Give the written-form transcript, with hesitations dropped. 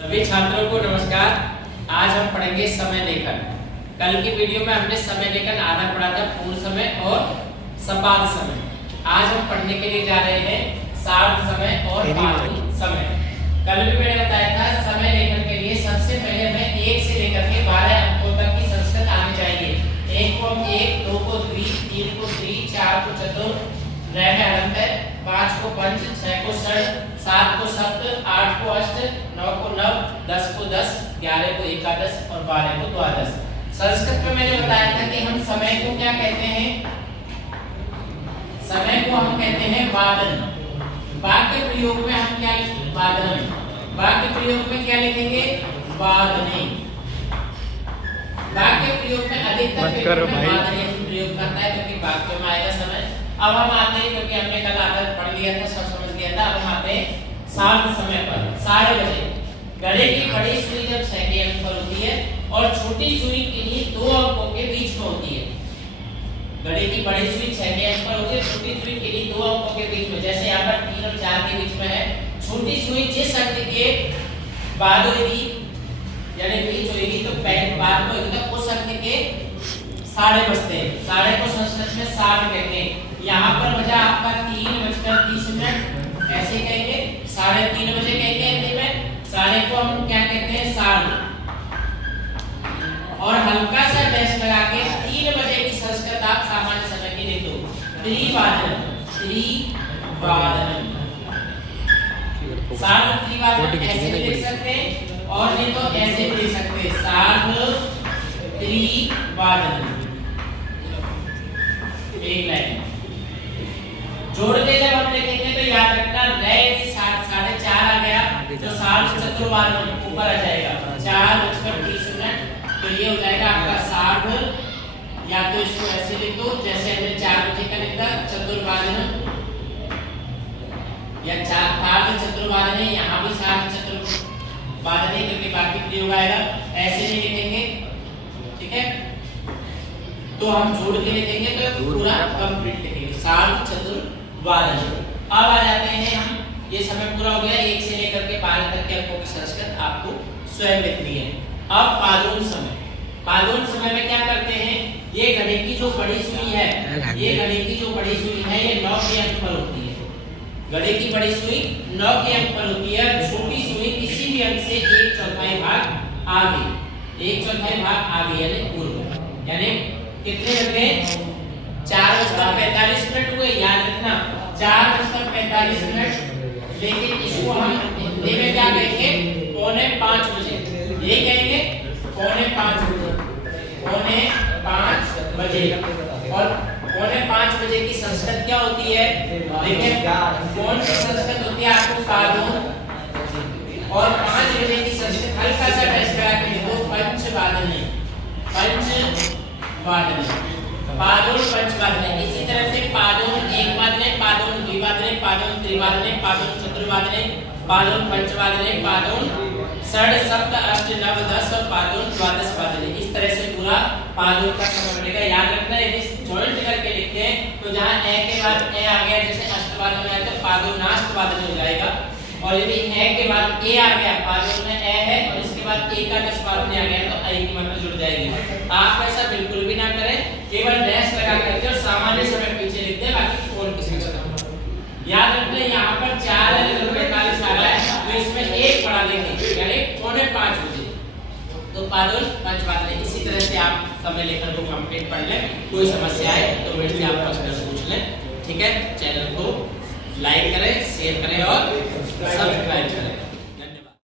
सभी छात्रों को नमस्कार। आज हम पढ़ेंगे समय लेखन। कल की वीडियो में हमने समय लेखन आधा पढ़ा था, पूर्ण समय और सपाद समय। आज हम पढ़ने के लिए जा रहे हैं सार्ध समय और पाद समय। कल भी मैंने बताया था समय लेखन के लिए सबसे पहले हमें 1 से लेकर के 12 अंकों तक की संस्कृत आनी चाहिए। 1 को 1, 2 को द्वि, 3 को त्रि, 4 को चतुर, 5 को पंच, 6 को षड, 7 को सप्त, 8 को अष्ट, 9 को नव, 10 को 10, 11 को एकादश और 12 को द्वादश। संस्कृत में मैंने बताया था कि हम समय को क्या कहते हैं? समय को हम कहते हैं वादन। वाक्य प्रयोग में हम क्या वादन, वाक्य प्रयोग में क्या लिखेंगे? वादने। वाक्य प्रयोग में अधिकतर वादने प्रयोग करता है क्योंकि वाक्य में आएगा समय। अब हम आते हैं, क्योंकि हमने कल आधा पढ़ लिया था, सब समझ लिया था। अब हम आते हैं सार्ध समय पर। 12:30 बजे गड़े की बड़ी सुई जब 6 के अंक पर होती है और छोटी सुई के लिए 2 अंकों के बीच में होती है। गड़े की बड़ी सुई 6 के अंक पर होती है, छोटी सुई के लिए 2 अंकों के बीच में। जैसे यहाँ पर 3 और 4 के बीच में है। छोटी सुई जिस अंक के बाद होगी यानी बीच होगी तो पहले बाद में होगी तो उस अंक के साढ़े बजते हैं। साढ़े को संस्कृत में 60 कहते हैं। यहाँ पर बजा आपका 3:30 ऐसे कहेंगे, 3:30 बजे कहेंगे हिंदी में। साढ़े को हम क्या कहते हैं? सार्ध। और हल्का सा डैश लगा के 3 बजे की संस्कृत आप सामान्य समय की लिख दो, त्रिवादन। त्रिवादन सार्ध त्रिवादन ऐसे भी लिख सकते हैं और नहीं तो ऐसे भी लिख सकते हैं, सार्ध त्रिवादन। एक लाइन जोड़ के जब हम लिखेंगे तो याद रखना, यदि 4:30 आ गया तो सार्ध चतुर्वादन ऊपर आ जाएगा, 4:30। तो ये हो जाएगा आपका सार्ध। या तो इसको ऐसे लिख दो जैसे हमने 4 बजे का लिखा चतुर्वादन, या सार्ध चतुर्वादन। यहाँ भी सार्ध चतुर्वादन क्योंकि बाकी प्रयोग आएगा, ऐसे नहीं लिखेंगे, ठीक है? तो हम जोड़ के लिखेंगे तो पूरा कंप्लीट लिखेंगे, सार्ध चतुर्वादन। अब आ जाते हैं हम, ये समय पूरा हो गया। 1 से लेकर के 12 तक के अंकों की संस्कृत आपको स्वयं लिखनी है। अब पादोन समय। पादोन समय में क्या करते हैं? ये घड़ी की जो बड़ी सुई है, ये घड़ी की जो बड़ी सुई है, ये 9 के अंक पर होती है। घड़ी की बड़ी सुई 9 के अंक पर होती है। छोटी सुई किसी भी अंक से 1/4 भाग आगे, 1/4 भाग आगे यानी पूर्व। यानी कितने बज गए? 4:45 हुए। याद रखना 4:45। लेकिन इसको हम हिंदी में क्या कहेंगे? 4:45 बजे। ये कहेंगे 4:45 बजे, 4:45 बजे। और 4:45 बजे की संस्कृत क्या होती है? देखिए कौन सी संस्कृत होती है आपको? पादोन। और 5 बजे की संस्कृत हल्का सा टेस्ट करा के लिखो, पंचवादनी। पंचवादनी, पादोन पंचवादनी। इसी तरह से पादोन 1 वादने, पादोन 2 वादने, पादोन 3 वादने, पादोन 4 वादने, पादोन 5 वादने, पादोन 6 7 8 9 10 और पादोन 12 वादने। इस तरह से पूरा पादोन का समय बनेगा। याद रखना यदि जॉइंट करके लिखते हैं तो जहां ए के बाद ए आ गया, जैसे अष्टवादन में आया तो पादोनाष्टवादन हो जाएगा। और यदि ए के बाद ए आ गया, पादोन में ए है और इसके बाद एकादशवादन आ गया तो आई की मात्रा जुड़ जाएगी। आप ऐसा बिल्कुल भी ना करें, केवल डैश लगा करके और सामान्य समय पीछे लिख दें, बाकी फोन किसी का याद रखना। यहाँ पर 4:45 आ रहा है तो इसमें 1 पढ़ा देंगे यानी 4:45 बजे। तो पादोन पंचवादन। इसी तरह से आप समय लेखन को कंप्लीट पढ़ लें। कोई समस्या आए तो मेरे से आप प्रश्न पूछ लें, ठीक है? चैनल को लाइक करें, शेयर करें और सब्सक्राइब